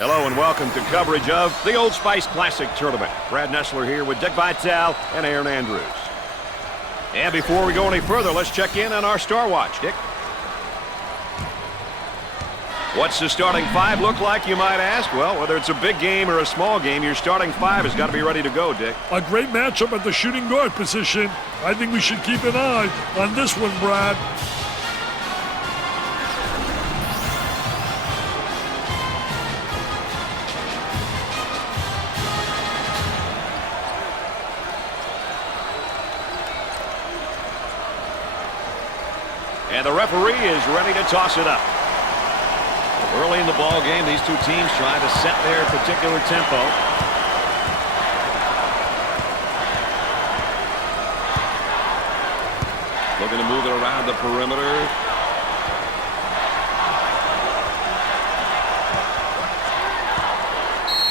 Hello and welcome to coverage of the Old Spice Classic Tournament. Brad Nessler here with Dick Vitale and Aaron Andrews. And before we go any further, let's check in on our Star Watch. Dick? What's the starting five look like, you might ask? Well, whether it's a big game or a small game, your starting five has got to be ready to go, Dick. A great matchup at the shooting guard position. I think we should keep an eye on this one, Brad. And the referee is ready to toss it up. Early in the ball game, these two teams trying to set their particular tempo. Looking to move it around the perimeter.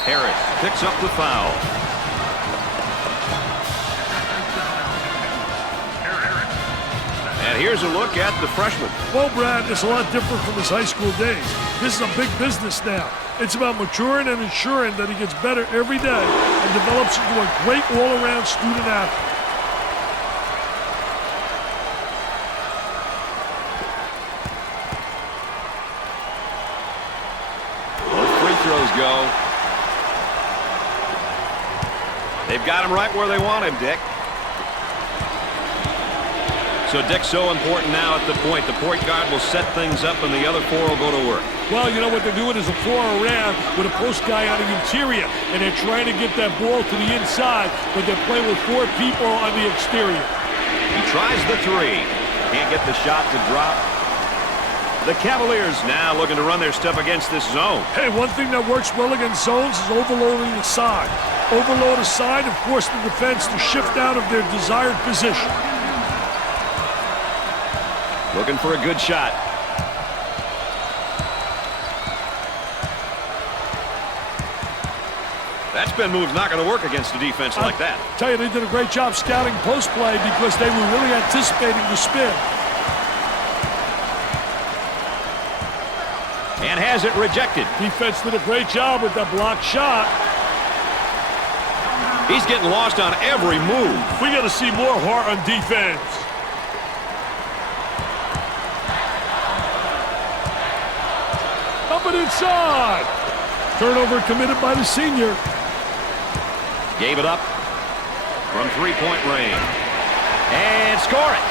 Harris picks up the foul. And here's a look at the freshman. Well, Brad, it's a lot different from his high school days. This is a big business now. It's about maturing and ensuring that he gets better every day and develops into a great all-around student athlete. Both free throws go. They've got him right where they want him, Dick. So Dick's so important now at the point. The point guard will set things up and the other four will go to work. Well, you know what they're doing is a four around with a post guy on the interior, and they're trying to get that ball to the inside, but they're playing with four people on the exterior. He tries the three. Can't get the shot to drop. The Cavaliers now looking to run their stuff against this zone. Hey, one thing that works well against zones is overloading the side. Overload a side and force the defense to shift out of their desired position. Looking for a good shot. That spin move's not going to work against a defense like that. I tell you, they did a great job scouting post play because they were really anticipating the spin. And has it rejected. Defense did a great job with that blocked shot. He's getting lost on every move. We got to see more heart on defense. Up and inside. Turnover committed by the senior. Gave it up from three-point range. And score it.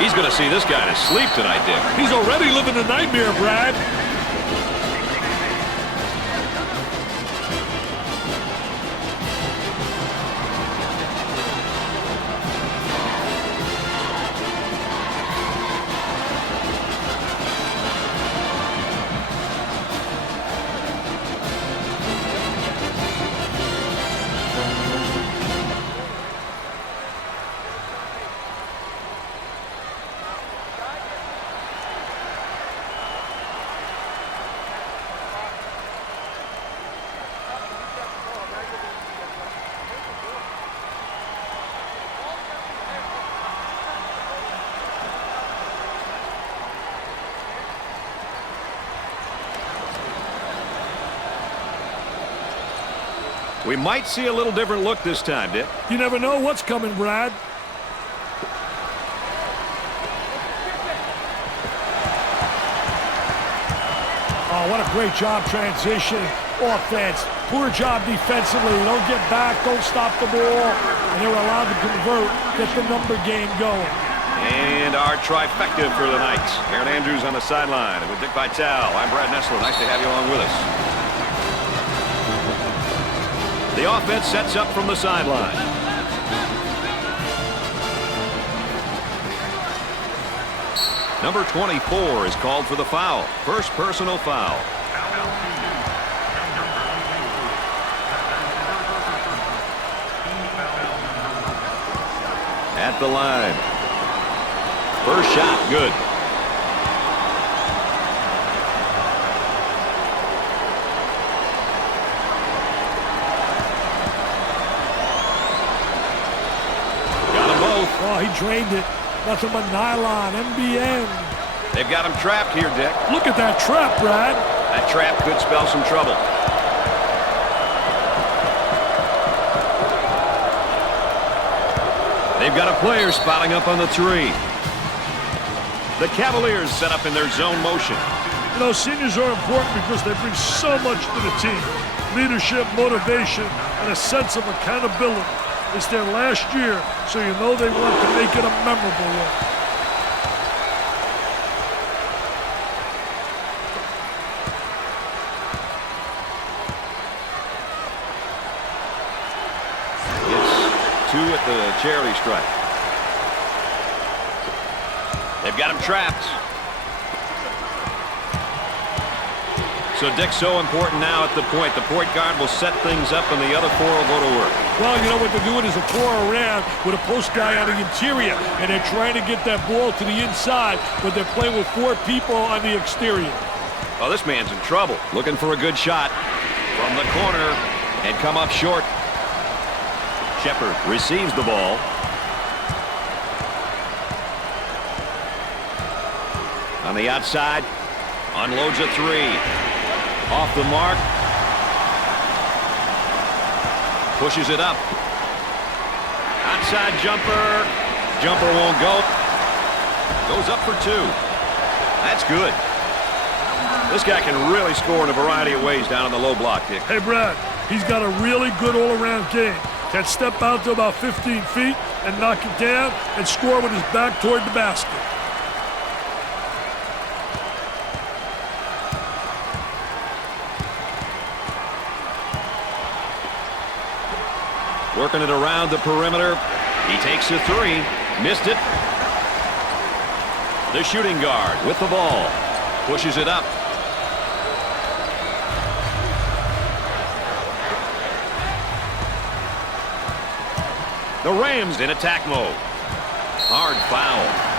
He's going to see this guy to sleep tonight, Dick. He's already living a nightmare, Brad. We might see a little different look this time, Dick. You never know what's coming, Brad. Oh, what a great job transition. Offense. Poor job defensively. Don't get back. Don't stop the ball. And they were allowed to convert. Get the number game going. And our trifecta for the night. Aaron Andrews on the sideline with Dick Vitale. I'm Brad Nessler. Nice to have you along with us. The offense sets up from the sideline. Number 24 is called for the foul. First personal foul. At the line. First shot, good. Oh, he drained it. Nothing but nylon, MBN. They've got him trapped here, Dick. Look at that trap, Brad. That trap could spell some trouble. They've got a player spotting up on the 3. The Cavaliers set up in their zone motion. You know, seniors are important because they bring so much to the team. Leadership, motivation, and a sense of accountability. It's their last year, so you know they want to make it a memorable one. It's 2 at the charity stripe. They've got him trapped. So Dick's so important now at the point. The point guard will set things up and the other 4 will go to work. Well, you know what they're doing is a 4 around with a post guy on the interior, and they're trying to get that ball to the inside, but they're playing with 4 people on the exterior. Oh, this man's in trouble. Looking for a good shot from the corner and come up short. Shepard receives the ball. On the outside, unloads a 3. Off the mark. Pushes it up. Outside jumper. Jumper won't go. Goes up for 2. That's good. This guy can really score in a variety of ways down in the low block, Dick. Hey, Brad, he's got a really good all-around game. Can step out to about 15 feet and knock it down and score with his back toward the basket. Working it around the perimeter. He takes a 3. Missed it. The shooting guard with the ball. Pushes it up. The Rams in attack mode. Hard foul.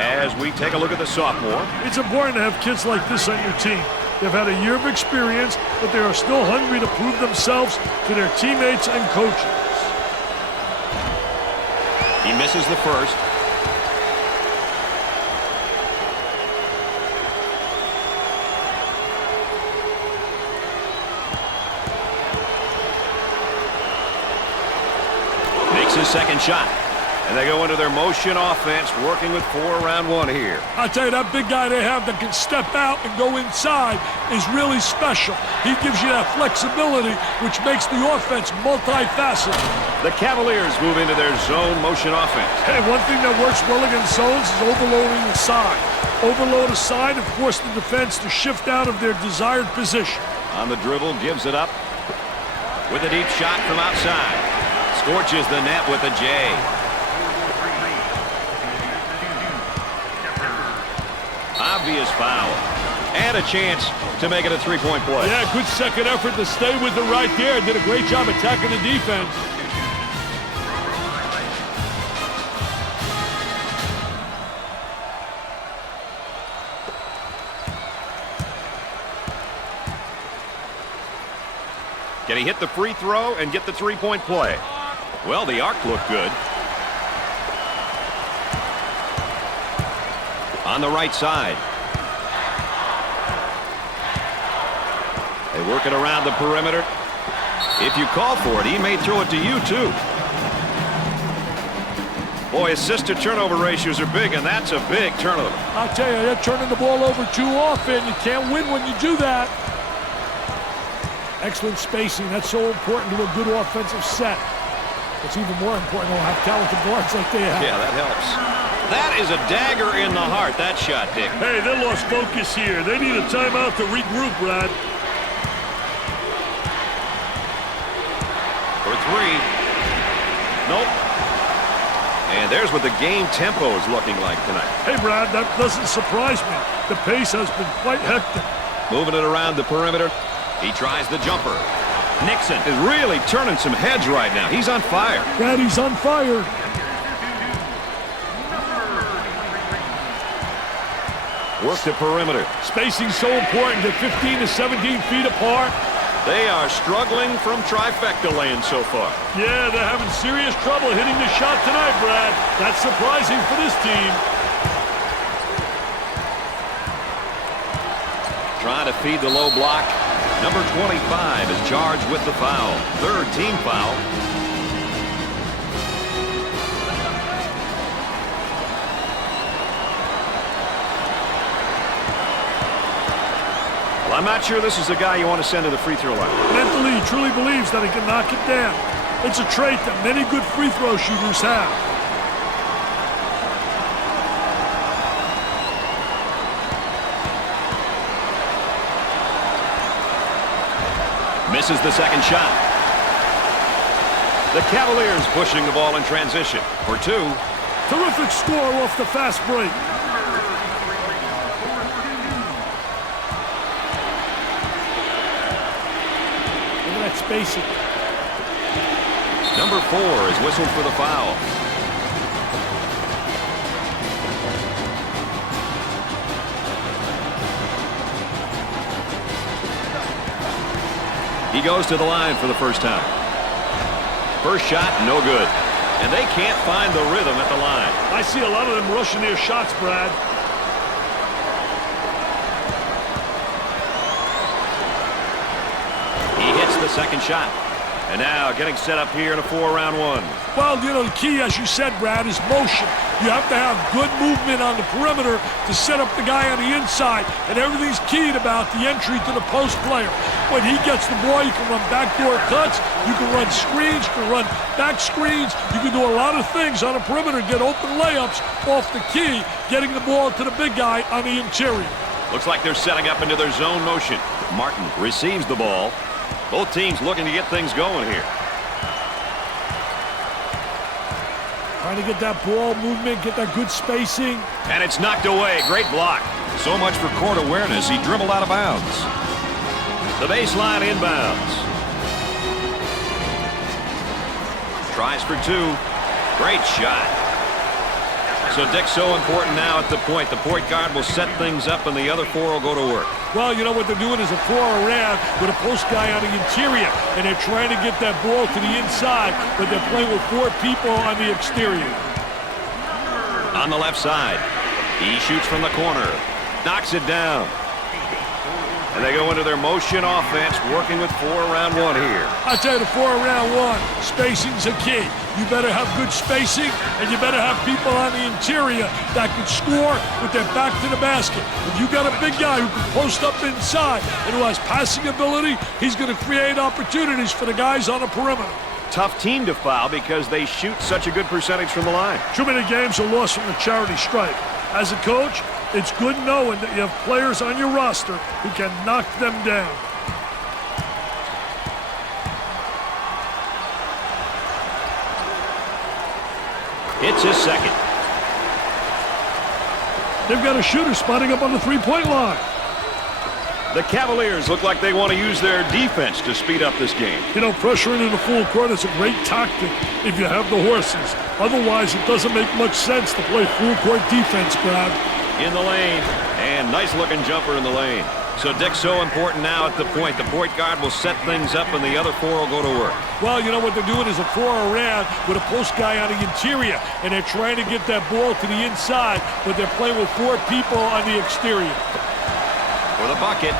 As we take a look at the sophomore. It's important to have kids like this on your team. They've had a year of experience, but they are still hungry to prove themselves to their teammates and coaches. He misses the first. Makes his second shot. And they go into their motion offense, working with 4 around 1 here. I'll tell you, that big guy they have that can step out and go inside is really special. He gives you that flexibility, which makes the offense multifaceted. The Cavaliers move into their zone motion offense. Hey, one thing that works well against zones is overloading the side. Overload a side and force the defense to shift out of their desired position. On the dribble, gives it up with a deep shot from outside. Scorches the net with a J. Obvious foul. And a chance to make it a 3-point play. Yeah, good second effort to stay with it right there. Did a great job attacking the defense. Can he hit the free throw and get the 3-point play? Well, the arc looked good. On the right side. They work it around the perimeter. If you call for it, he may throw it to you, too. Boy, assist-to-turnover ratios are big, and that's a big turnover. I'll tell you, they're turning the ball over too often. You can't win when you do that. Excellent spacing. That's so important to a good offensive set. It's even more important to have talented guards like they have. Yeah, that helps. That is a dagger in the heart, that shot, Dick. Hey, they lost focus here. They need a timeout to regroup, Brad. For 3. Nope. And there's what the game tempo is looking like tonight. Hey, Brad, that doesn't surprise me. The pace has been quite hectic. Moving it around the perimeter. He tries the jumper. Nixon is really turning some heads right now. He's on fire. Brad, he's on fire. Work the perimeter. Spacing so important. They're 15 to 17 feet apart. They are struggling from trifecta land so far. Yeah, they're having serious trouble hitting the shot tonight, Brad. That's surprising for this team. Trying to feed the low block. Number 25 is charged with the foul. Third team foul. Well, I'm not sure this is the guy you want to send to the free throw line. Mentally, he truly believes that he can knock it down. It's a trait that many good free throw shooters have. Misses the second shot. The Cavaliers pushing the ball in transition for two. Terrific score off the fast break. Look at that spacing. Number 4 is whistled for the foul. He goes to the line for the first time. First shot, no good. And they can't find the rhythm at the line. I see a lot of them rushing their shots, Brad. He hits the second shot. And now getting set up here in a 4-round one. Well, you know, the key, as you said, Brad, is motion. You have to have good movement on the perimeter to set up the guy on the inside, and everything's keyed about the entry to the post player. When he gets the ball, you can run backdoor cuts, you can run screens, you can run back screens, you can do a lot of things on the perimeter, get open layups off the key, getting the ball to the big guy on the interior. Looks like they're setting up into their zone motion. Martin receives the ball. Both teams looking to get things going here. Trying to get that ball movement, get that good spacing. And it's knocked away. Great block. So much for court awareness. He dribbled out of bounds. The baseline inbounds. Tries for two. Great shot. So, Dick, so important now at the point. The point guard will set things up, and the other four will go to work. Well, you know what they're doing is a 4 around with a post guy on the interior, and they're trying to get that ball to the inside, but they're playing with 4 people on the exterior. On the left side, he shoots from the corner, knocks it down. And they go into their motion offense, working with 4 around 1 here. I tell you, the 4 around 1, spacing's a key. You better have good spacing, and you better have people on the interior that can score with their back to the basket. If you got a big guy who can post up inside and who has passing ability, he's going to create opportunities for the guys on the perimeter. Tough team to foul because they shoot such a good percentage from the line. Too many games are lost from the charity stripe. As a coach, it's good knowing that you have players on your roster who can knock them down. It's his second. They've got a shooter spotting up on the three-point line. The Cavaliers look like they want to use their defense to speed up this game. You know, pressuring in the full court is a great tactic if you have the horses. Otherwise, it doesn't make much sense to play full court defense, Brad. In the lane, and nice-looking jumper in the lane. So, Dick, so important now at the point. The point guard will set things up, and the other 4 will go to work. Well, you know what they're doing is a 4 around with a post guy on the interior, and they're trying to get that ball to the inside, but they're playing with 4 people on the exterior. For the bucket,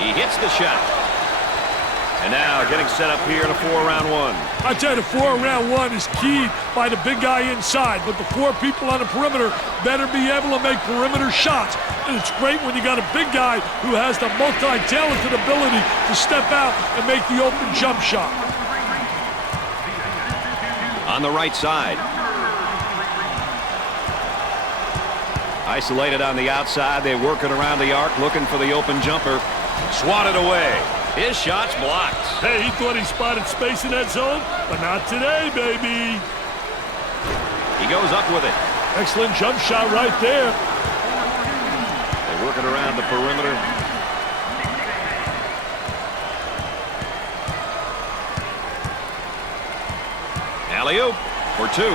he hits the shot. And now getting set up here in a 4 around 1. I tell you, the 4 around 1 is keyed by the big guy inside, but the 4 people on the perimeter better be able to make perimeter shots. And it's great when you got a big guy who has the multi-talented ability to step out and make the open jump shot. On the right side. Isolated on the outside. They work it around the arc, looking for the open jumper. Swatted away. His shot's blocked. Hey, he thought he spotted space in that zone, but not today, baby. He goes up with it. Excellent jump shot right there. They work it around the perimeter. Alley-oop for 2.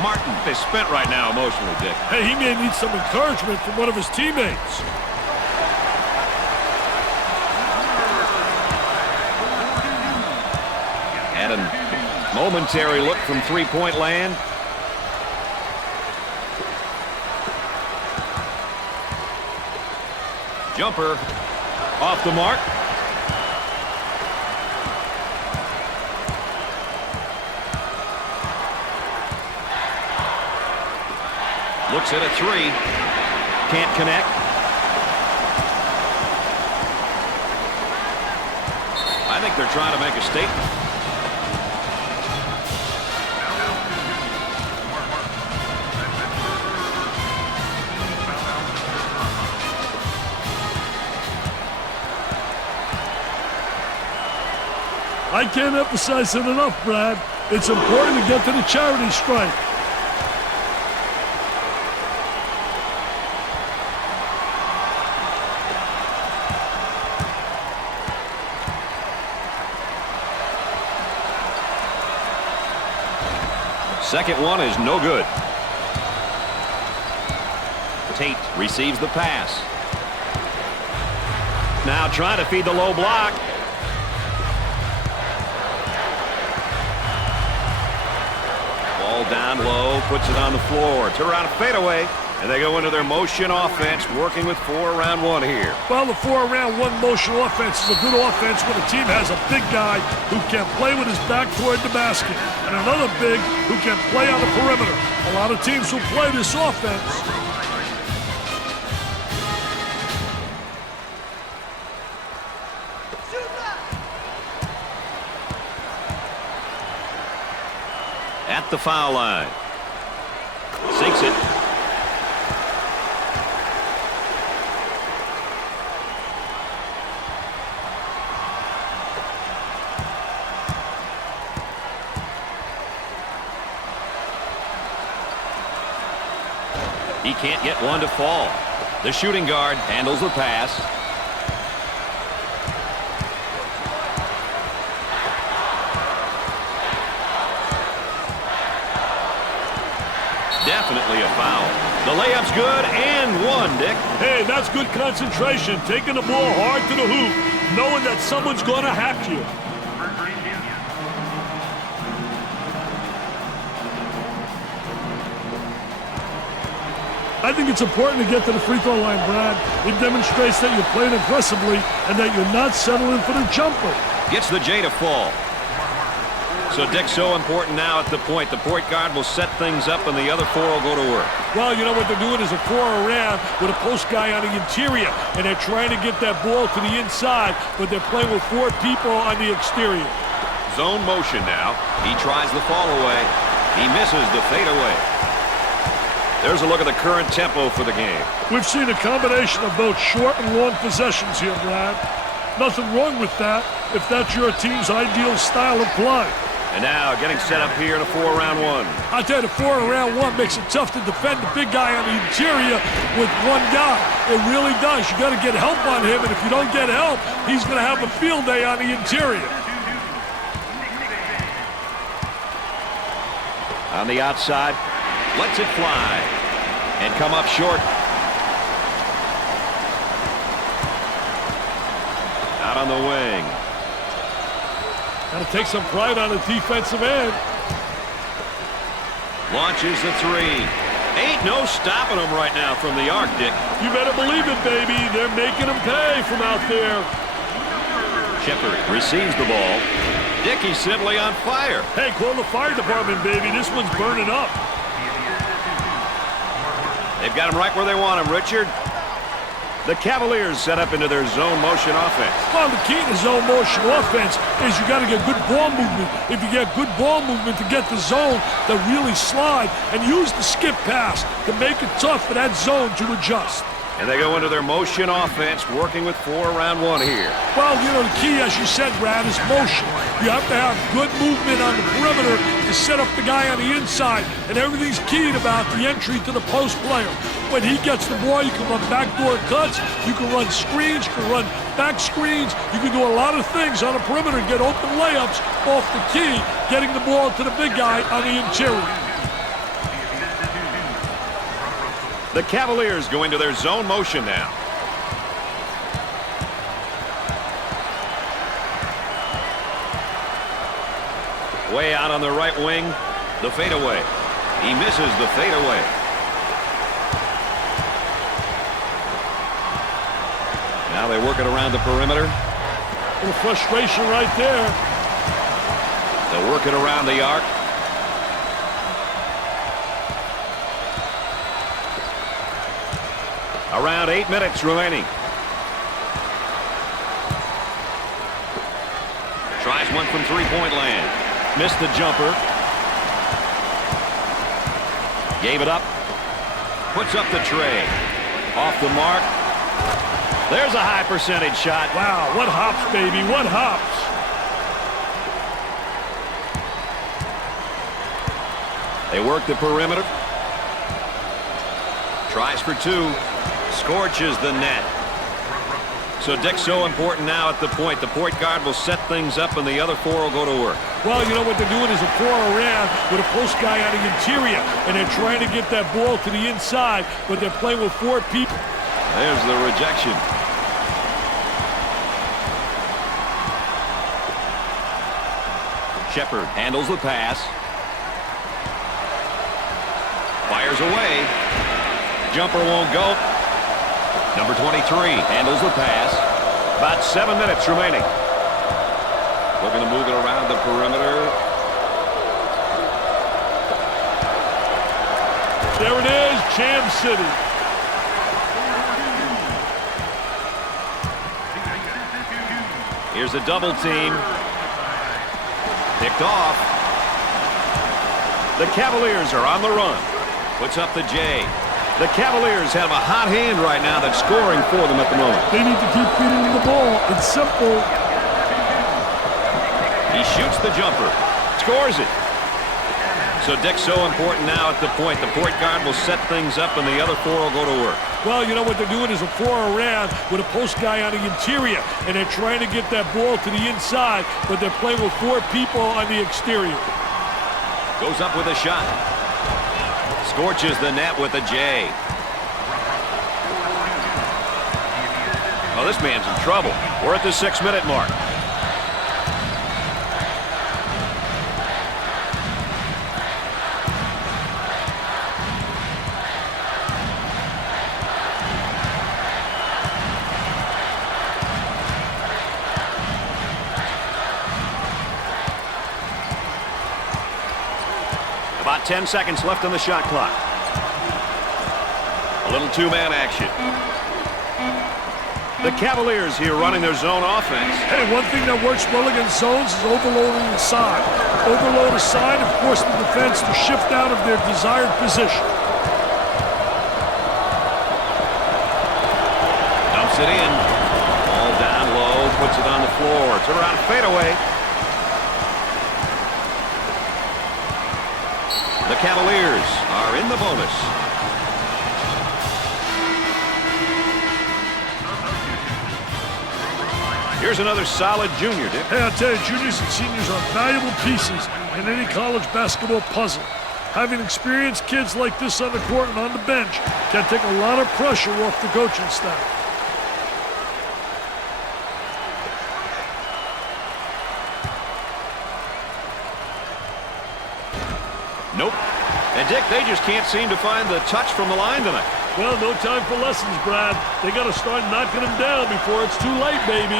Martin is spent right now emotionally, Dick. Hey, he may need some encouragement from one of his teammates. Had a momentary look from three-point land. Jumper off the mark. Looks at a three. Can't connect. I think they're trying to make a statement. I can't emphasize it enough, Brad. It's important to get to the charity stripe. Second one is no good. Tate receives the pass. Now trying to feed the low block. Ball down low, puts it on the floor. Turn around a fadeaway, and they go into their motion offense, working with 4 around 1 here. Well, the 4 around 1 motion offense is a good offense when the team has a big guy who can play with his back toward the basket, and another big who can play on the perimeter. A lot of teams will play this offense. At the foul line. Sinks it. He can't get one to fall. The shooting guard handles the pass. Definitely a foul. The layup's good and one, Dick. Hey, that's good concentration. Taking the ball hard to the hoop, knowing that someone's going to hack you. I think it's important to get to the free throw line, Brad. It demonstrates that you're playing aggressively and that you're not settling for the jumper. Gets the J to fall. So Dick's so important now at the point. The point guard will set things up and the other 4 will go to work. Well, you know what they're doing is a 4 around with a post guy on the interior, and they're trying to get that ball to the inside, but they're playing with 4 people on the exterior. Zone motion now. He tries the fall away. He misses the fadeaway. There's a look at the current tempo for the game. We've seen a combination of both short and long possessions here, Brad. Nothing wrong with that if that's your team's ideal style of play. And now getting set up here in a 4 around 1. I tell you, the 4 around 1 makes it tough to defend the big guy on the interior with one guy. It really does. You got to get help on him, and if you don't get help, he's going to have a field day on the interior. On the outside, lets it fly and come up short. Out on the wing. Got to take some pride on the defensive end. Launches the 3. Ain't no stopping them right now from the arc, Dick. You better believe it, baby. They're making them pay from out there. Shepard receives the ball. Dickey's simply on fire. Hey, call the fire department, baby. This one's burning up. They've got him right where they want him, Richard. The Cavaliers set up into their zone motion offense. Well, the key to zone motion offense is you got to get good ball movement. If you get good ball movement to get the zone to really slide, and use the skip pass to make it tough for that zone to adjust. And they go into their motion offense, working with 4 around 1 here. Well, you know, the key, as you said, Brad, is motion. You have to have good movement on the perimeter to set up the guy on the inside, and everything's keyed about the entry to the post player. When he gets the ball, you can run backdoor cuts, you can run screens, you can run back screens, you can do a lot of things on the perimeter, get open layups off the key, getting the ball to the big guy on the interior. The Cavaliers go into their zone motion now. Way out on the right wing. The fadeaway. He misses the fadeaway. Now they work it around the perimeter. A little frustration right there. They'll work it around the arc. Around 8 minutes remaining. Tries one from three-point land. Missed the jumper. Gave it up. Puts up the tray. Off the mark. There's a high percentage shot. Wow, what hops, baby, what hops. They work the perimeter. Tries for two. Scorches the net. So Dick's so important now at the point. The point guard will set things up and the other four will go to work. Well, you know what they're doing is a four around with a post guy on the interior, and they're trying to get that ball to the inside, but they're playing with four people. There's the rejection. Shepard handles the pass. Fires away. Jumper won't go. Number 23 handles the pass. About 7 minutes remaining. Looking to move it around the perimeter. There it is, Jam City. Here's a double team. Picked off. The Cavaliers are on the run. Puts up the J. The Cavaliers have a hot hand right now that's scoring for them at the moment. They need to keep feeding him the ball. It's simple. He shoots the jumper. Scores it. So Dick's so important now at the point. The point guard will set things up and the other four will go to work. Well, you know what they're doing is a four around with a post guy on the interior, and they're trying to get that ball to the inside, but they're playing with four people on the exterior. Goes up with a shot. Scorches the net with a J. Oh, this man's in trouble. We're at the 6-minute mark. About 10 seconds left on the shot clock. A little two-man action. The Cavaliers here running their zone offense. Hey, one thing that works well against zones is overloading the side. Overload a side and force the defense to shift out of their desired position. Dumps it in. Ball down low, puts it on the floor. Turn around fadeaway. The Cavaliers are in the bonus. Here's another solid junior, Dick. Hey, I'll tell you, juniors and seniors are valuable pieces in any college basketball puzzle. Having experienced kids like this on the court and on the bench can take a lot of pressure off the coaching staff. Nope. And Dick, they just can't seem to find the touch from the line tonight. Well, no time for lessons, Brad. They got to start knocking them down before it's too late, baby.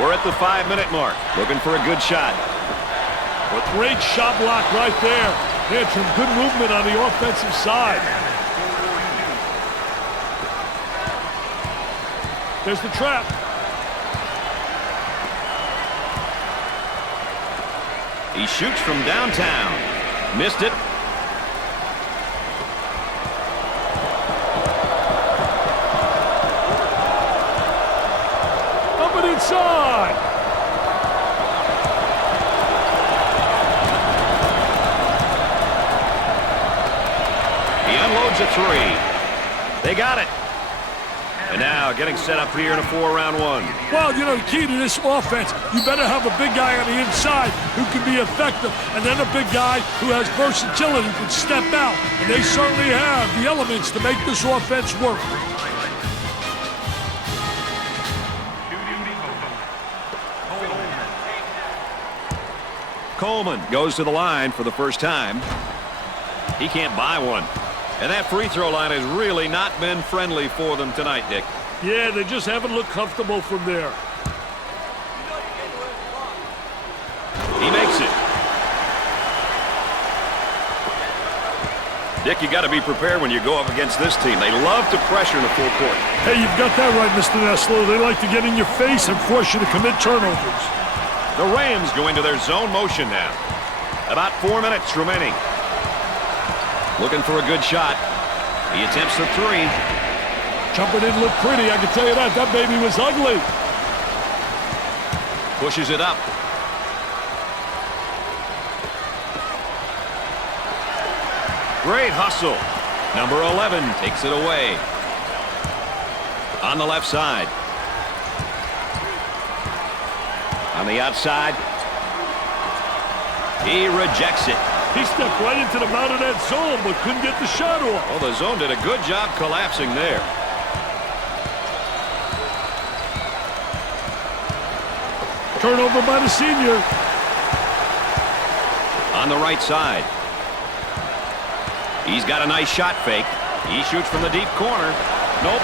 We're at the 5-minute mark. Looking for a good shot. A great shot block right there. They had some good movement on the offensive side. There's the trap. He shoots from downtown. Missed it. Up and inside. He unloads a three. They got it. And now getting set up here in a 4-round one. Well, you know, the key to this offense, you better have a big guy on the inside who can be effective, and then a big guy who has versatility, who can step out. And they certainly have the elements to make this offense work. Coleman goes to the line for the first time. He can't buy one. And that free throw line has really not been friendly for them tonight, Dick. Yeah, they just haven't looked comfortable from there. He makes it. Dick, you got to be prepared when you go up against this team. They love to pressure in the full court. Hey, you've got that right, Mr. Nessler. They like to get in your face and force you to commit turnovers. The Rams go into their zone motion now. About 4 minutes remaining. Looking for a good shot. He attempts the three. Jumper didn't look pretty, I can tell you that. That baby was ugly. Pushes it up. Great hustle. Number 11 takes it away. On the left side. On the outside. He rejects it. He stepped right into the mount of that zone, but couldn't get the shot off. Well, the zone did a good job collapsing there. Turnover by the senior. On the right side. He's got a nice shot fake. He shoots from the deep corner. Nope.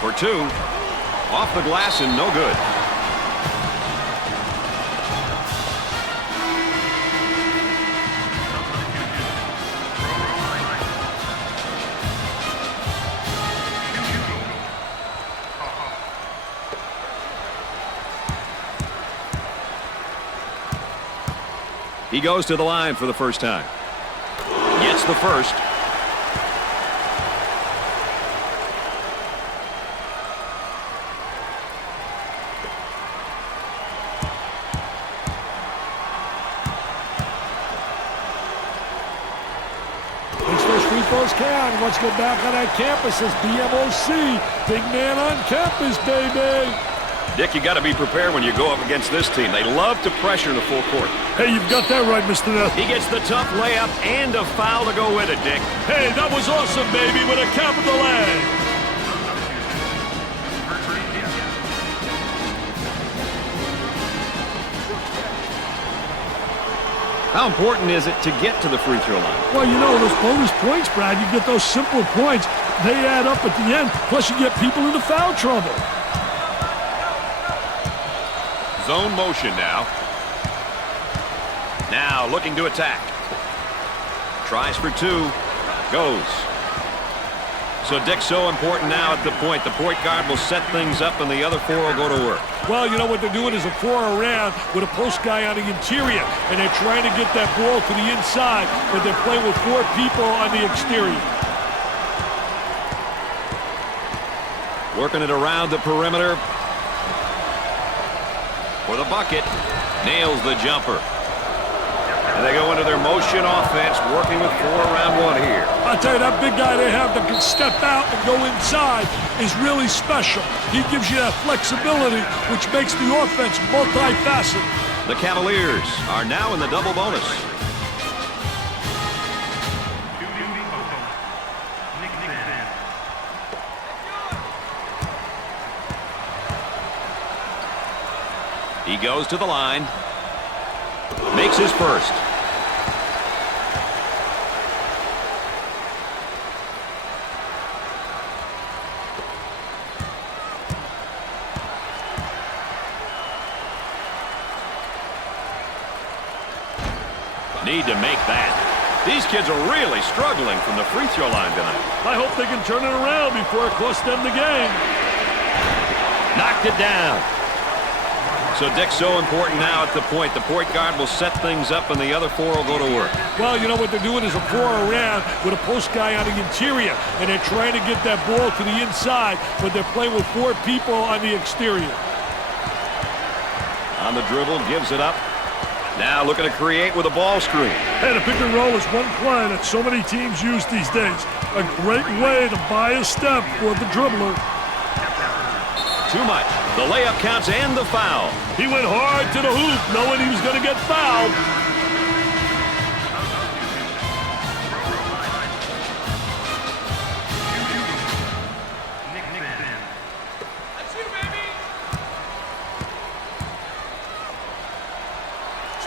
For two. Off the glass and no good. He goes to the line for the first time. Gets the first. Makes those free throws count. Wants to go back on that campus as BMOC. Big man on campus, baby. Dick, you got to be prepared when you go up against this team. They love to pressure in the full court. Hey, you've got that right, Mr. Ness. He gets the tough layup and a foul to go with it, Dick. Hey, that was awesome, baby, with a capital A. How important is it to get to the free throw line? Well, you know, those bonus points, Brad, you get those simple points. They add up at the end, plus you get people into foul trouble. Zone motion now. Now looking to attack. Tries for two. Goes. So Dick's so important now at the point. The point guard will set things up and the other four will go to work. Well, you know what they're doing is a 4 around with a post guy on the interior, and they're trying to get that ball to the inside, but they're playing with 4 people on the exterior. Working it around the perimeter. For the bucket. Nails the jumper. And they go into their motion offense, working with 4 around 1 here. I'll tell you, that big guy they have that can step out and go inside is really special. He gives you that flexibility, which makes the offense multifaceted. The Cavaliers are now in the double bonus. He goes to the line. Makes his first. Need to make that. These kids are really struggling from the free throw line tonight. I hope they can turn it around before it costs them the game. Knocked it down. So Dick's so important now at the point. The point guard will set things up and the other 4 will go to work. Well, you know what they're doing is a 4 around with a post guy on the interior, and they're trying to get that ball to the inside, but they're playing with 4 people on the exterior. On the dribble, gives it up. Now looking to create with a ball screen. Hey, the pick and roll is one play that so many teams use these days. A great way to buy a step for the dribbler. Too much. The layup counts and the foul. He went hard to the hoop, knowing he was going to get fouled.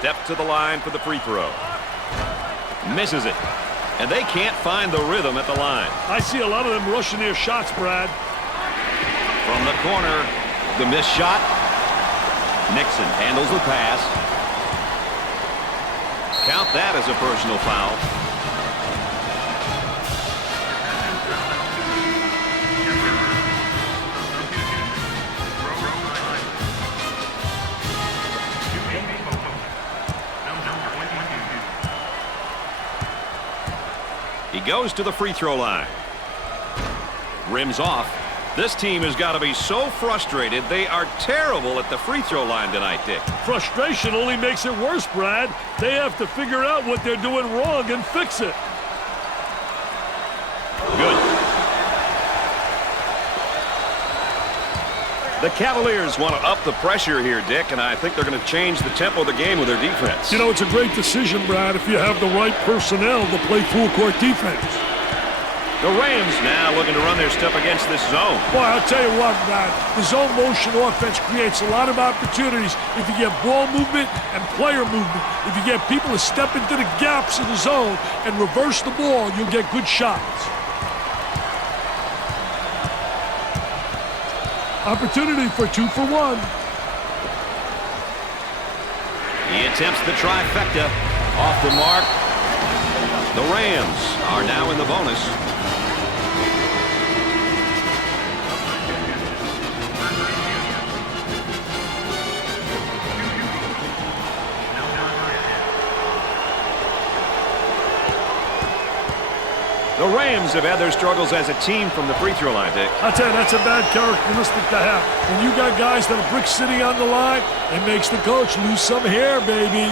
steps to the line for the free throw. Misses it. And they can't find the rhythm at the line. I see a lot of them rushing their shots, Brad. From the corner, the missed shot. Nixon handles the pass. Count that as a personal foul. He goes to the free throw line. Rims off. This team has got to be so frustrated. They are terrible at the free throw line tonight, Dick. Frustration only makes it worse, Brad. They have to figure out what they're doing wrong and fix it. Good. The Cavaliers want to up the pressure here, Dick, and I think they're going to change the tempo of the game with their defense. You know, it's a great decision, Brad, if you have the right personnel to play full-court defense. The Rams now looking to run their stuff against this zone. Boy, I'll tell you what, Brad, the zone motion offense creates a lot of opportunities if you get ball movement and player movement. If you get people to step into the gaps in the zone and reverse the ball, you'll get good shots. Opportunity for 2 for 1. He attempts the trifecta. Off the mark. The Rams are now in the bonus. The Rams have had their struggles as a team from the free throw line, Dick. I'll tell you, that's a bad characteristic to have. When you got guys that are brick city on the line, it makes the coach lose some hair, baby.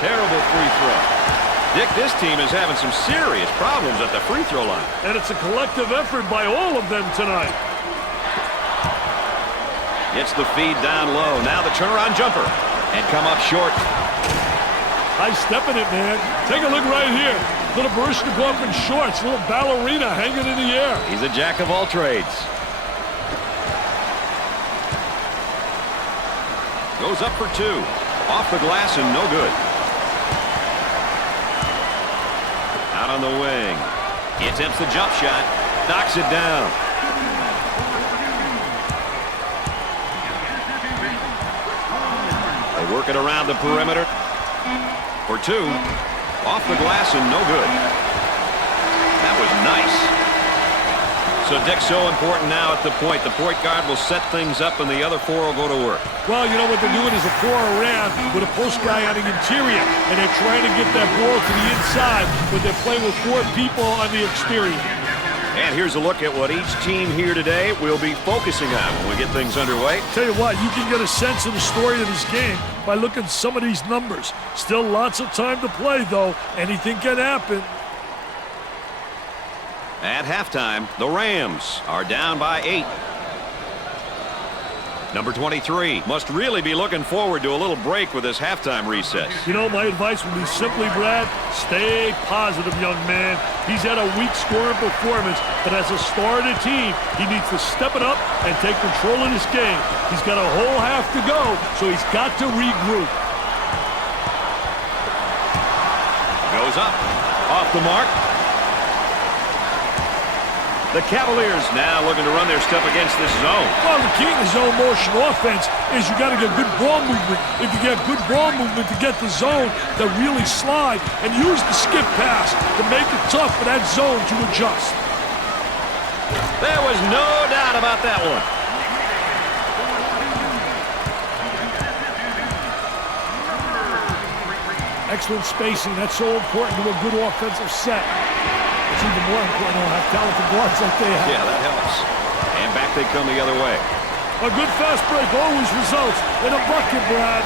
Terrible free throw. Dick, this team is having some serious problems at the free throw line. And it's a collective effort by all of them tonight. Gets the feed down low. Now the turnaround jumper. And come up short. High stepping it, man. Take a look right here. Little Baryshnikov in shorts. Little ballerina hanging in the air. He's a jack of all trades. Goes up for 2. Off the glass and no good. Out on the wing. He attempts the jump shot. Knocks it down. Working around the perimeter for 2. Off the glass and no good. That was nice. So, Dick, so important now at the point. The point guard will set things up and the other 4 will go to work. Well, you know what they're doing is a 4 around with a post guy on the interior, and they're trying to get that ball to the inside, but they're playing with 4 people on the exterior. And here's a look at what each team here today will be focusing on when we get things underway. Tell you what, you can get a sense of the story of this game by looking at some of these numbers. Still lots of time to play, though. Anything can happen. At halftime, the Rams are down by 8. Number 23 must really be looking forward to a little break with this halftime recess. You know, my advice would be simply, Brad, stay positive, young man. He's had a weak scoring performance, but as a star of the team, he needs to step it up and take control of this game. He's got a whole half to go, so he's got to regroup. Goes up, off the mark. The Cavaliers now looking to run their stuff against this zone. Well, the key to zone motion offense is you got to get good ball movement. If you get good ball movement to get the zone to really slide and use the skip pass to make it tough for that zone to adjust. There was no doubt about that one. Excellent spacing. That's so important to a good offensive set. It's even more important to have talented guards like they have. Yeah, that helps. And back they come the other way. A good fast break always results in a bucket, Brad.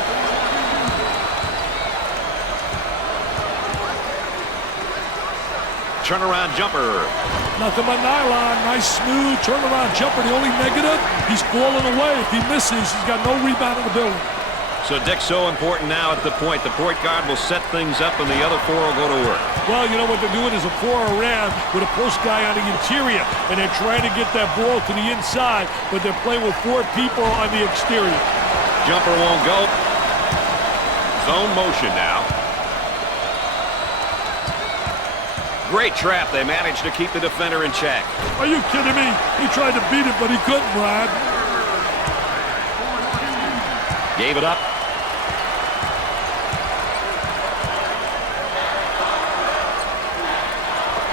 Turnaround jumper. Nothing but nylon. Nice, smooth turnaround jumper. The only negative, he's falling away. If he misses, he's got no rebound in the building. So Dick's so important now at the point. The point guard will set things up, and the other four will go to work. Well, you know what they're doing is a four around with a post guy on the interior, and they're trying to get that ball to the inside, but they're playing with four people on the exterior. Jumper won't go. Zone motion now. Great trap. They managed to keep the defender in check. Are you kidding me? He tried to beat it, but he couldn't, Brad. Gave it up.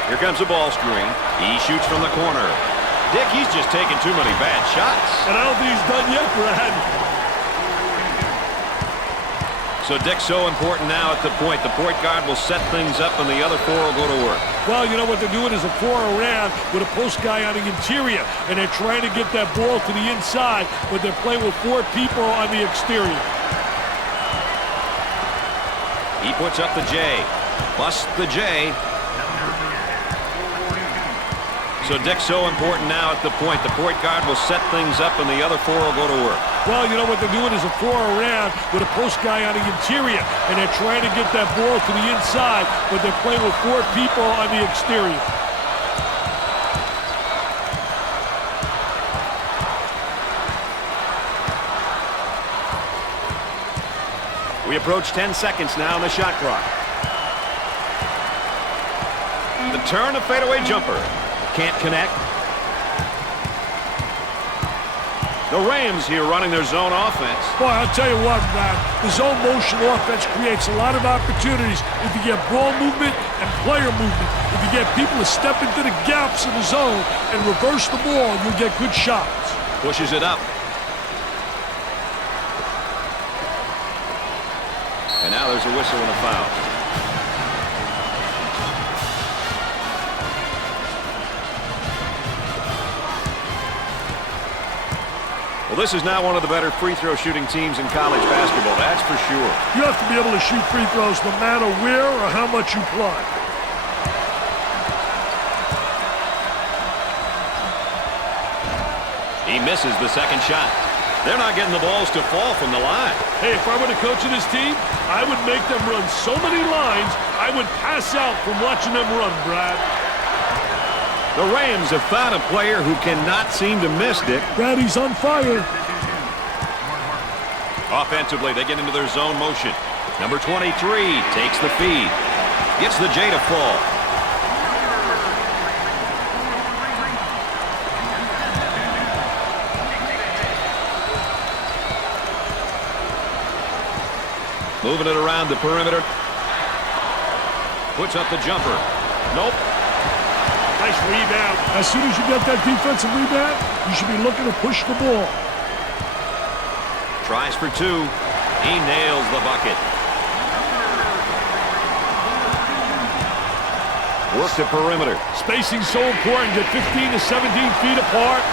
Here comes the ball screen. He shoots from the corner. Dick, he's just taking too many bad shots. And I don't think he's done yet, Brad. So Dick's so important now at the point. The point guard will set things up, and the other four will go to work. Well, you know what they're doing is a four around with a post guy on the interior, and they're trying to get that ball to the inside, but they're playing with four people on the exterior. He puts up the J. Busts the J. So Dick's so important now at the point. The point guard will set things up, and the other four will go to work. Well, you know what they're doing is a four around with a post guy on the interior, and they're trying to get that ball to the inside, but they're playing with four people on the exterior. We approach 10 seconds now on the shot clock. The turn, a fadeaway jumper. Can't connect. The Rams here running their zone offense. Boy, I'll tell you what, man. The zone motion offense creates a lot of opportunities if you get ball movement and player movement. If you get people to step into the gaps in the zone and reverse the ball, you'll get good shots. Pushes it up. And now there's a whistle and a foul. Well, this is now one of the better free throw shooting teams in college basketball, that's for sure. You have to be able to shoot free throws no matter where or how much you play. He misses the second shot. They're not getting the balls to fall from the line. Hey, if I were the coach of this team, I would make them run so many lines, I would pass out from watching them run, Brad. The Rams have found a player who cannot seem to miss, Dick. Brad, he's on fire. Offensively, they get into their zone motion. Number 23 takes the feed. Gets the J to fall. Moving it around the perimeter. Puts up the jumper. Nope. Nice rebound. As soon as you get that defensive rebound, you should be looking to push the ball. Tries for two. He nails the bucket. Work the perimeter. Spacing so important. Get 15 to 17 feet apart.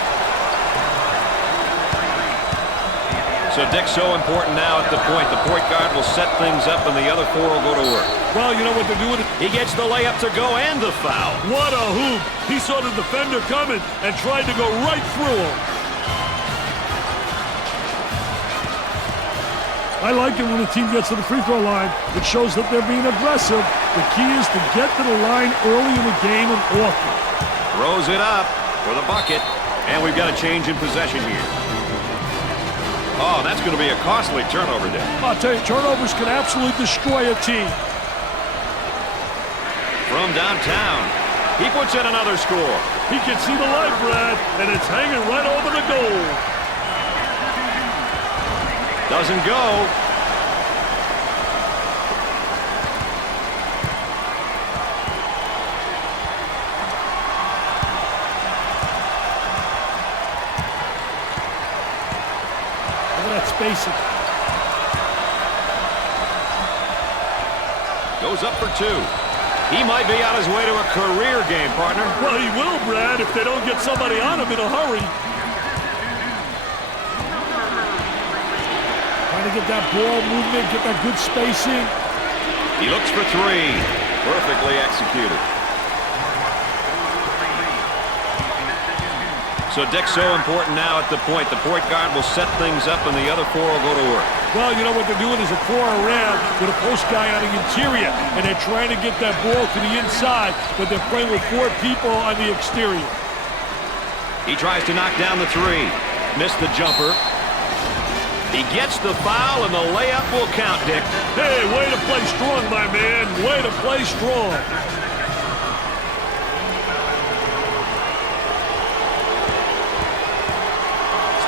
So Dick's so important now at the point. The point guard will set things up, and the other four will go to work. Well, you know what they're doing? He gets the layup to go and the foul. What a hoop. He saw the defender coming and tried to go right through him. I like it when a team gets to the free throw line. It shows that they're being aggressive. The key is to get to the line early in the game and often. Throws it up for the bucket, and we've got a change in possession here. Oh, that's going to be a costly turnover there. I'll tell you, turnovers can absolutely destroy a team. From downtown, he puts in another score. He can see the light, Brad, and it's hanging right over the goal. Doesn't go. Spacing. Goes up for two. He might be on his way to a career game, partner. Well, he will, Brad, if they don't get somebody on him in a hurry. Trying to get that ball movement, get that good spacing. He looks for three. Perfectly executed. So Dick's so important now at the point. The point guard will set things up, and the other four will go to work. Well, you know what they're doing is a 4 around with a post guy on the interior, and they're trying to get that ball to the inside, but they're playing with 4 people on the exterior. He tries to knock down the 3. Missed the jumper. He gets the foul, and the layup will count, Dick. Hey, way to play strong, my man. Way to play strong.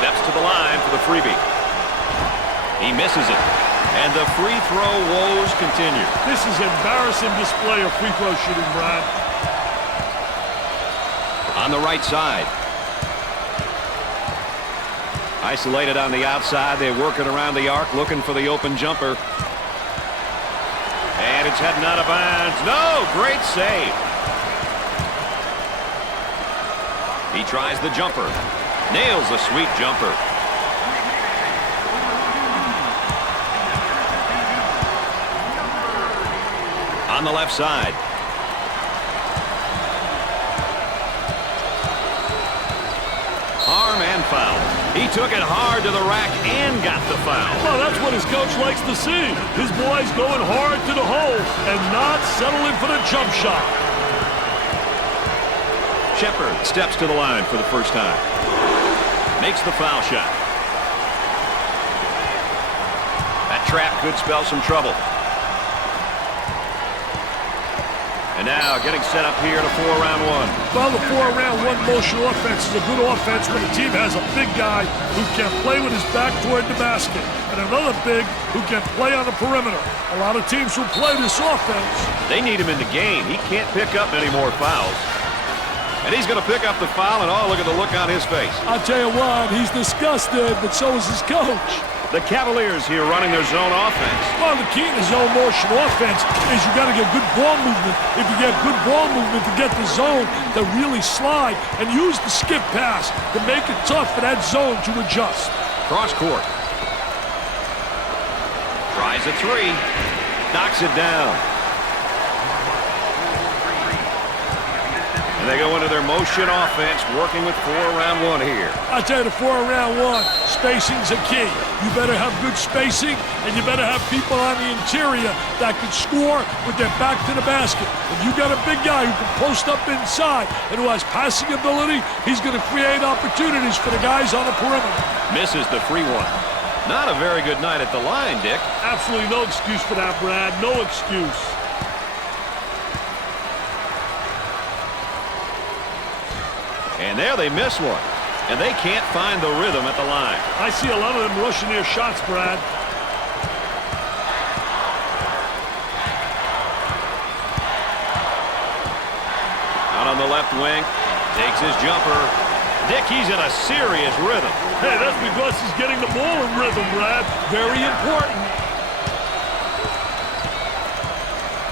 Steps to the line for the freebie. He misses it. And the free throw woes continue. This is an embarrassing display of free throw shooting, Brad. On the right side. Isolated on the outside. They're working around the arc, looking for the open jumper. And it's heading out of bounds. No, great save. He tries the jumper. Nails a sweet jumper. On the left side. Harm and foul. He took it hard to the rack and got the foul. Well, that's what his coach likes to see. His boys going hard to the hole and not settling for the jump shot. Shepard steps to the line for the first time. Makes the foul shot. That trap could spell some trouble. And now getting set up here to 4-round-1. Well, the 4-round-1 motion offense is a good offense when the team has a big guy who can play with his back toward the basket and another big who can play on the perimeter. A lot of teams who play this offense, they need him in the game. He can't pick up any more fouls. And he's going to pick up the foul, and oh, look at the look on his face. I'll tell you what, he's disgusted, but so is his coach. The Cavaliers here running their zone offense. Well, the key to zone motion offense is you got to get good ball movement. If you get good ball movement to get the zone to really slide and use the skip pass to make it tough for that zone to adjust. Cross court. Tries a 3. Knocks it down. And they go into their motion offense, working with 4-round-1 here. I'll tell you, the 4-round-1, spacing's a key. You better have good spacing, and you better have people on the interior that can score with their back to the basket. If you got a big guy who can post up inside and who has passing ability, he's going to create opportunities for the guys on the perimeter. Misses the free one. Not a very good night at the line, Dick. Absolutely no excuse for that, Brad. No excuse. And there they miss one. And they can't find the rhythm at the line. I see a lot of them rushing their shots, Brad. Out on the left wing. Takes his jumper. Dick, he's in a serious rhythm. Hey, that's because he's getting the ball in rhythm, Brad. Very important.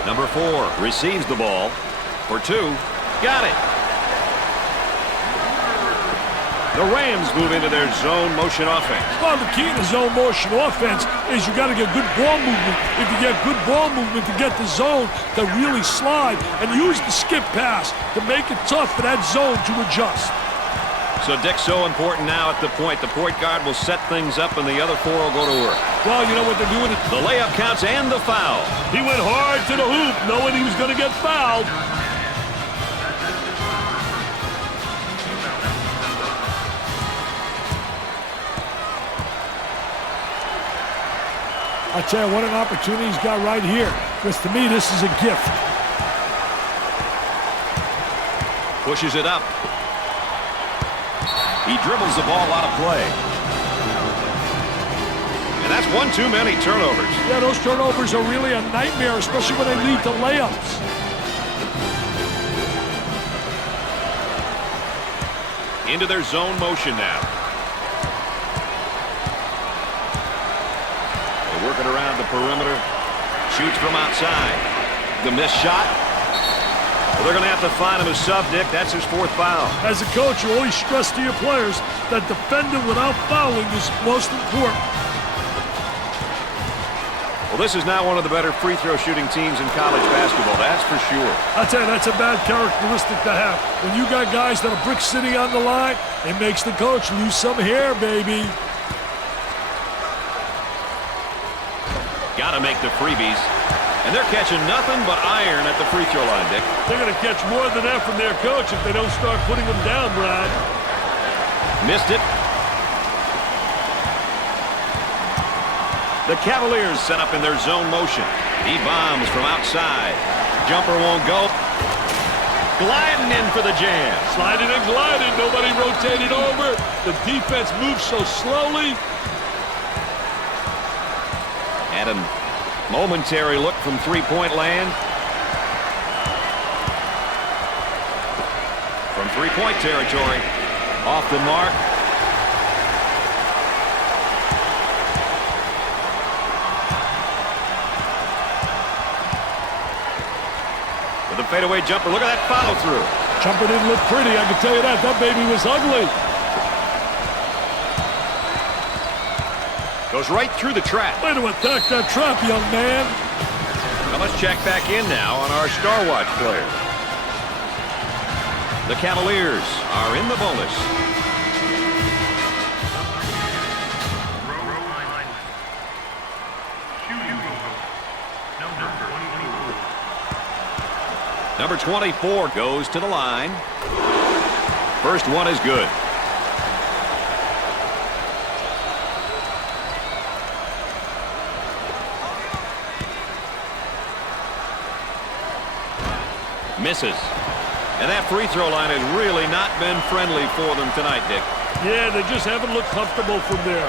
Number 4 receives the ball for 2. Got it. The Rams move into their zone motion offense. Well, the key to zone motion offense is you got to get good ball movement. If you get good ball movement to get the zone to really slide and use the skip pass to make it tough for that zone to adjust. So Dick's so important now at the point. The point guard will set things up and the other 4 will go to work. Well, you know what they're doing? The layup counts and the foul. He went hard to the hoop knowing he was going to get fouled. I tell you what an opportunity he's got right here. Because to me, this is a gift. Pushes it up. He dribbles the ball out of play. And that's one too many turnovers. Yeah, those turnovers are really a nightmare, especially when they lead to layups. Into their zone motion now. Working around the perimeter. Shoots from outside. The missed shot. Well, they're going to have to find him a sub, Dick. That's his 4th foul. As a coach, you always stress to your players that defending without fouling is most important. Well, this is not one of the better free throw shooting teams in college basketball, that's for sure. I tell you, that's a bad characteristic to have. When you got guys that are brick city on the line, it makes the coach lose some hair, baby. Got to make the freebies. And they're catching nothing but iron at the free throw line, Dick. They're going to catch more than that from their coach if they don't start putting them down, Brad. Missed it. The Cavaliers set up in their zone motion. He bombs from outside. Jumper won't go. Gliding in for the jam. Sliding and gliding. Nobody rotated over. The defense moves so slowly. Had a momentary look from three-point land. From three-point territory. Off the mark. With a fadeaway jumper. Look at that follow-through. Jumper didn't look pretty, I can tell you that. That baby was ugly. Goes right through the trap. Way to attack that trap, young man. Now let's check back in now on our Star Watch player. The Cavaliers are in the bonus. Number 24 goes to the line. First one is good. Misses. And that free throw line has really not been friendly for them tonight, Dick. Yeah, they just haven't looked comfortable from there.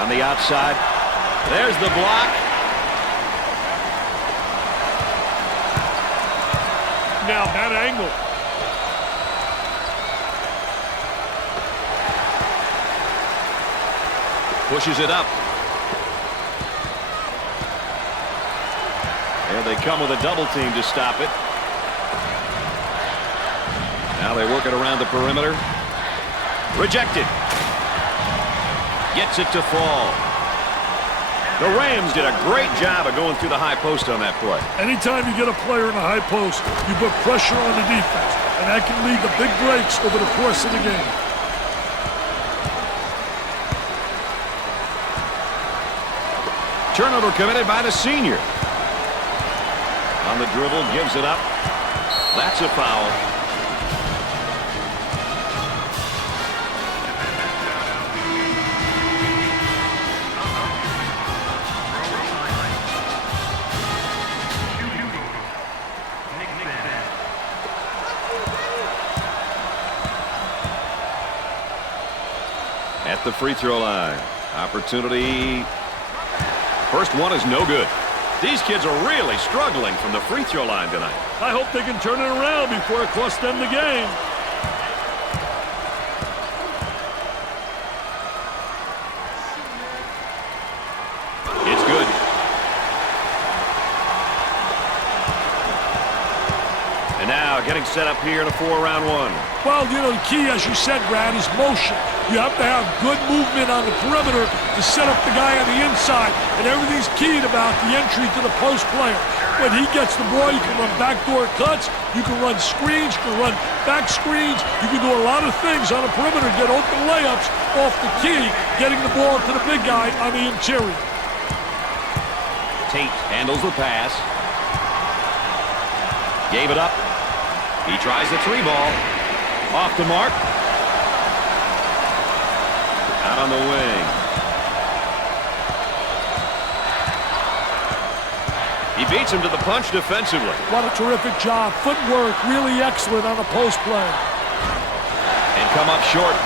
On the outside. There's the block. Now, that angle. Pushes it up. There they come with a double team to stop it. Now they work it around the perimeter. Rejected. Gets it to fall. The Rams did a great job of going through the high post on that play. Anytime you get a player in a high post, you put pressure on the defense, and that can lead to big breaks over the course of the game. Turnover committed by the senior. On the dribble, gives it up. That's a foul. At the free throw line. Opportunity. First one is no good. These kids are really struggling from the free throw line tonight. I hope they can turn it around before it costs them the game. It's good. And now getting set up here in a 4-round one. Well, you know, the key, as you said, Brad, is motion. You have to have good movement on the perimeter to set up the guy on the inside, and everything's keyed about the entry to the post player. When he gets the ball, you can run backdoor cuts, you can run screens, you can run back screens, you can do a lot of things on the perimeter, get open layups off the key, getting the ball to the big guy on the interior. Tate handles the pass. Gave it up. He tries the three ball. Off the mark. Out on the wing. He beats him to the punch defensively. What a terrific job. Footwork really excellent on the post play. And come up short.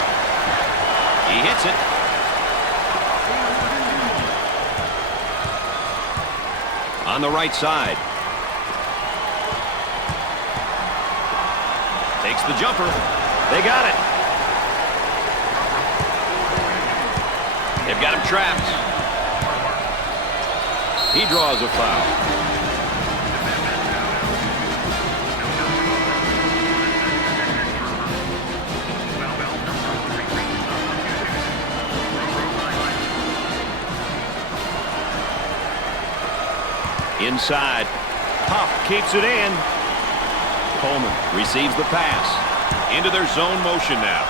He hits it. On the right side. Takes the jumper. They got it. They've got him trapped. He draws a foul. Inside. Huff keeps it in. Coleman receives the pass. Into their zone motion now.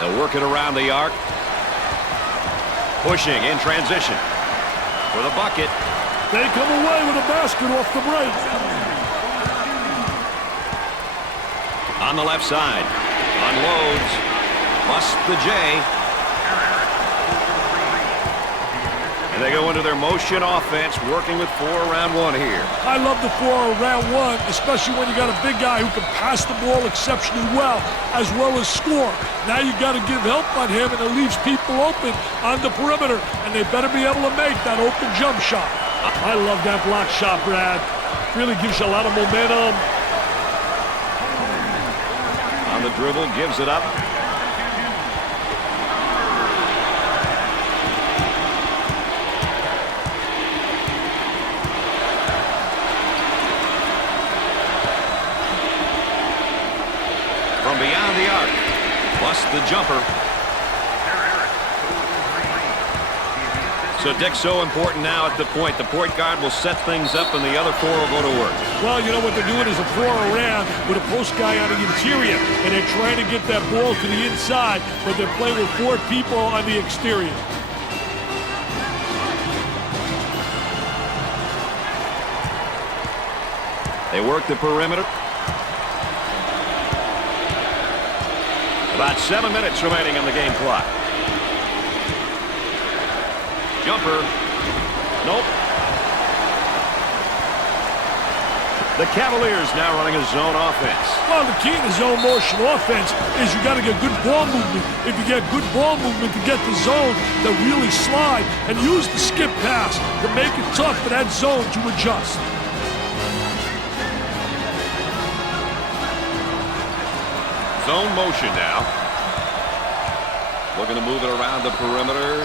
They'll work it around the arc. Pushing in transition. For the bucket. They come away with a basket off the break. On the left side. Unloads. Busts the J. And they go into their motion offense, working with 4 around 1 here. I love the 4 around 1, especially when you got a big guy who can pass the ball exceptionally well as score. Now you got to give help on him, and it leaves people open on the perimeter, and they better be able to make that open jump shot. I love that block shot, Brad. Really gives you a lot of momentum. On the dribble, gives it up. From beyond the arc, plus the jumper. So Dick's so important now at the point. The point guard will set things up, and the other 4 will go to work. Well, you know what they're doing is a 4 around with a post guy on the interior, and they're trying to get that ball to the inside, but they're playing with 4 people on the exterior. They work the perimeter. About 7 minutes remaining on the game clock. Jumper. Nope. The Cavaliers now running a zone offense. Well, the key to zone motion offense is you got to get good ball movement. If you get good ball movement to get the zone to really slide, and use the skip pass to make it tough for that zone to adjust. Zone motion now. Looking to move it around the perimeter.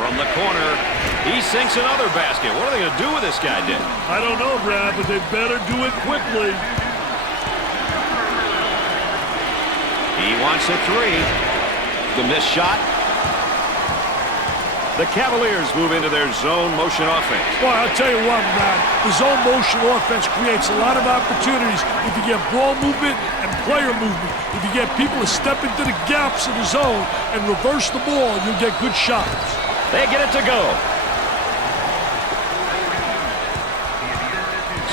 From the corner, he sinks another basket. What are they going to do with this guy, Dick? I don't know, Brad, but they better do it quickly. He wants a 3. The missed shot. The Cavaliers move into their zone motion offense. Boy, I'll tell you what, Brad, the zone motion offense creates a lot of opportunities if you get ball movement and player movement. If you get people to step into the gaps of the zone and reverse the ball, you'll get good shots. They get it to go.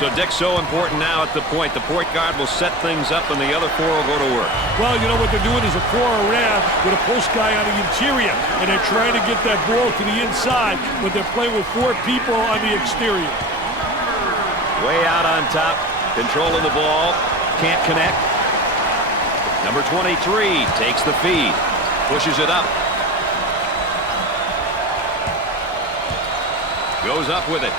So Dick's so important now at the point. The point guard will set things up, and the other 4 will go to work. Well, you know what they're doing is a 4 around with a post guy on the interior, and they're trying to get that ball to the inside, but they're playing with 4 people on the exterior. Way out on top, controlling the ball, can't connect. Number 23 takes the feed, pushes it up. Goes up with it.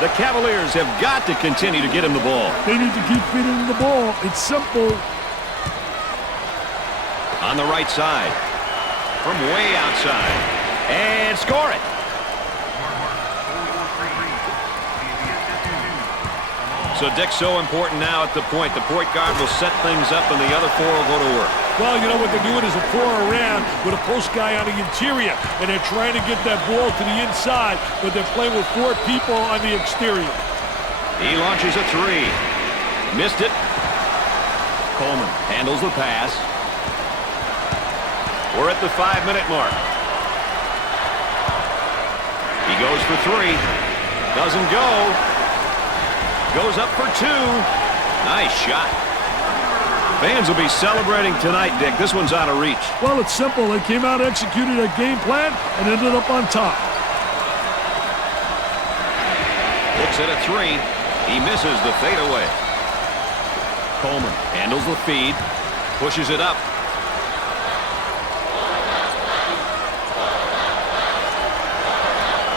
The Cavaliers have got to continue to get him the ball. They need to keep feeding him the ball. It's simple. On the right side. From way outside. And score it. So Dick's so important now at the point. The point guard will set things up, and the other 4 will go to work. Well, you know what they're doing is a 4 around with a post guy on the interior, and they're trying to get that ball to the inside, but they're playing with 4 people on the exterior. He launches a 3. Missed it. Coleman handles the pass. We're at the 5-minute mark. He goes for 3. Doesn't go. Goes up for 2. Nice shot. Fans will be celebrating tonight, Dick. This one's out of reach. Well, it's simple. They came out, executed a game plan, and ended up on top. Looks at a 3. He misses the fadeaway. Coleman handles the feed. Pushes it up.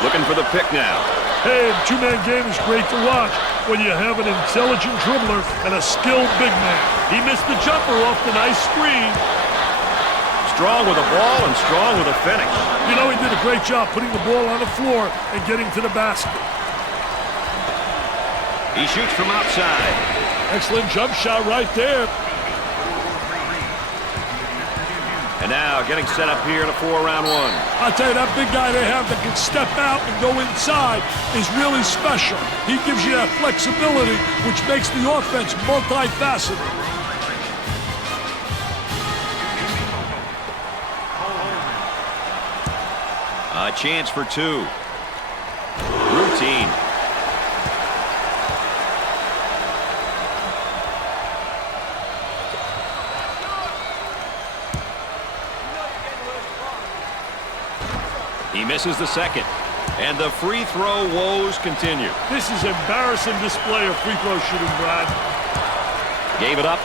Looking for the pick now. Hey, the 2-man game is great to watch when you have an intelligent dribbler and a skilled big man. He missed the jumper off the nice screen. Strong with the ball and strong with the finish. You know, he did a great job putting the ball on the floor and getting to the basket. He shoots from outside. Excellent jump shot right there. And now getting set up here in a 4-round one. I'll tell you, that big guy they have that can step out and go inside is really special. He gives you that flexibility, which makes the offense multifaceted. A chance for two. Routine. He misses the second. And the free throw woes continue. This is embarrassing display of free throw shooting, Brad. Gave it up.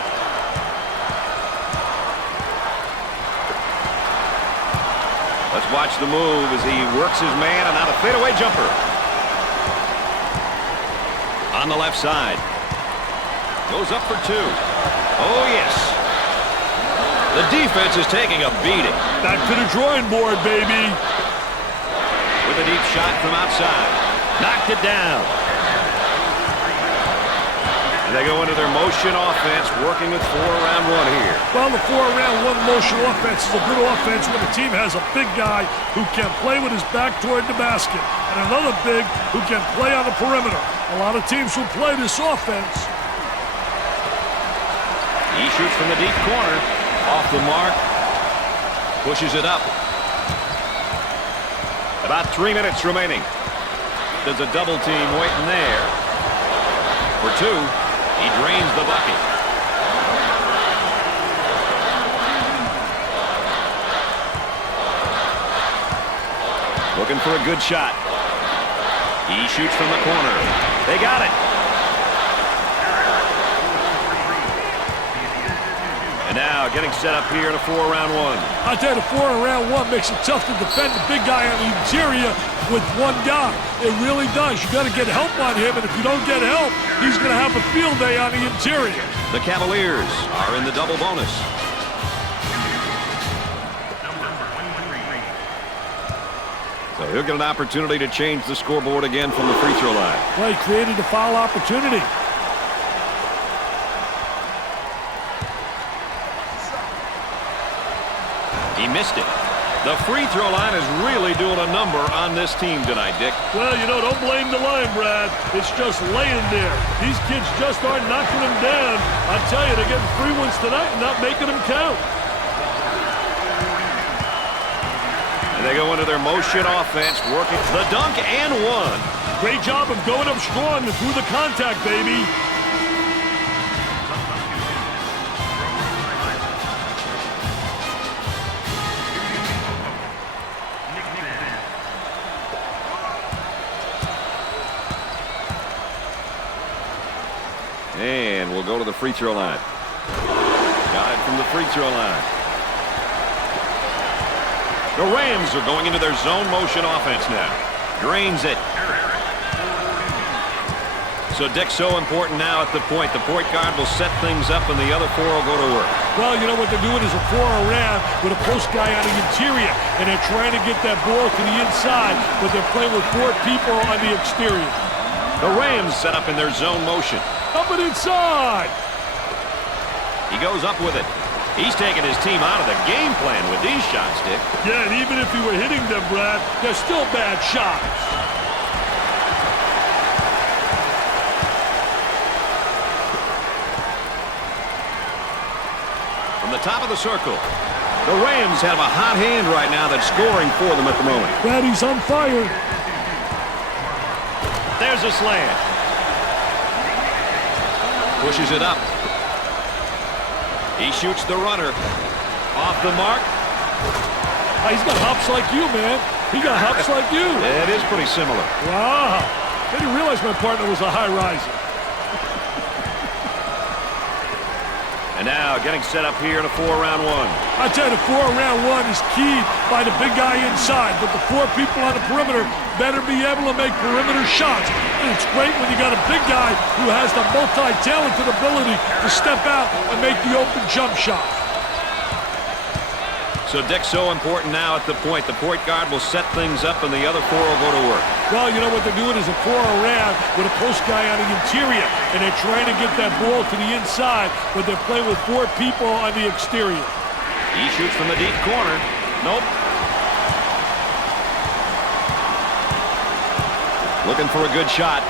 Let's watch the move as he works his man, and now the fadeaway jumper. On the left side. Goes up for two. Oh, yes. The defense is taking a beating. Back to the drawing board, baby. With a deep shot from outside. Knocked it down. And they go into their motion offense, working with 4-round one here. Well, the 4-round one motion offense is a good offense when the team has a big guy who can play with his back toward the basket and another big who can play on the perimeter. A lot of teams will play this offense. He shoots from the deep corner. Off the mark. Pushes it up. About 3 minutes remaining. There's a double team waiting there. For two. He drains the bucket. Looking for a good shot. He shoots from the corner. They got it. And now getting set up here in a 4-round one. I tell you, the 4-round one makes it tough to defend the big guy on the interior with one guy. It really does. You got to get help on him, and if you don't get help, he's going to have a field day on the interior. The Cavaliers are in the double bonus. So he'll get an opportunity to change the scoreboard again from the free throw line. Well, he created a foul opportunity. He missed it. The free throw line is really doing a number on this team tonight, Dick. Well, you know, don't blame the line, Brad. It's just laying there. These kids just aren't knocking them down. I tell you, they're getting free ones tonight and not making them count. And they go into their motion offense, working the dunk and one. Great job of going up strong and through the contact, baby. And we'll go to the free throw line. Got it from the free throw line. The Rams are going into their zone motion offense now. Drains it. So, Dick, so important now at the point. The point guard will set things up and the other four will go to work. Well, you know what they're doing is a 4-around with a post guy on the interior, and they're trying to get that ball to the inside, but they're playing with 4 people on the exterior. The Rams set up in their zone motion. Up and inside. He goes up with it. He's taking his team out of the game plan with these shots, Dick. Yeah, and even if he were hitting them, Brad, they're still bad shots. From the top of the circle, the Rams have a hot hand right now that's scoring for them at the moment. Brad, he's on fire. There's a slant. Pushes it up. He shoots the runner. Off the mark. He's got hops like you, man. He got hops like you. It is pretty similar. Wow. I didn't realize my partner was a high riser. And now getting set up here in a 4-round one. I tell you, the 4-round one is keyed by the big guy inside, but the 4 people on the perimeter better be able to make perimeter shots. And it's great when you got a big guy who has the multi-talented ability to step out and make the open jump shot. So, Dick, so important now at the point. The point guard will set things up, and the other four will go to work. Well, you know what they're doing is a four around with a post guy on the interior, and they're trying to get that ball to the inside, but they're playing with four people on the exterior. He shoots from the deep corner. Nope. Looking for a good shot.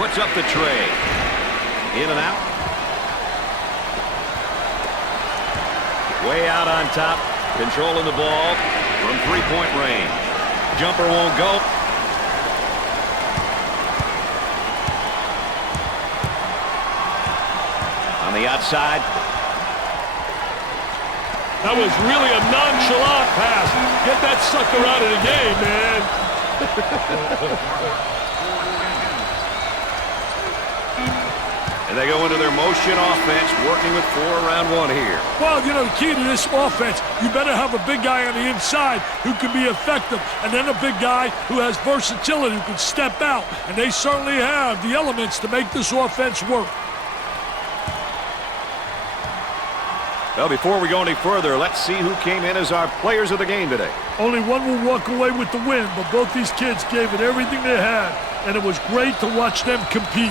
Puts up the tray. In and out. Way out on top. Controlling the ball from three-point range. Jumper won't go. On the outside. That was really a nonchalant pass. Get that sucker out of the game, man. And they go into their motion offense, working with 4 around 1 here. Well, you know, the key to this offense, you better have a big guy on the inside who can be effective, and then a big guy who has versatility, who can step out. And they certainly have the elements to make this offense work. Well, before we go any further, let's see who came in as our players of the game today. Only one will walk away with the win, but both these kids gave it everything they had, and it was great to watch them compete.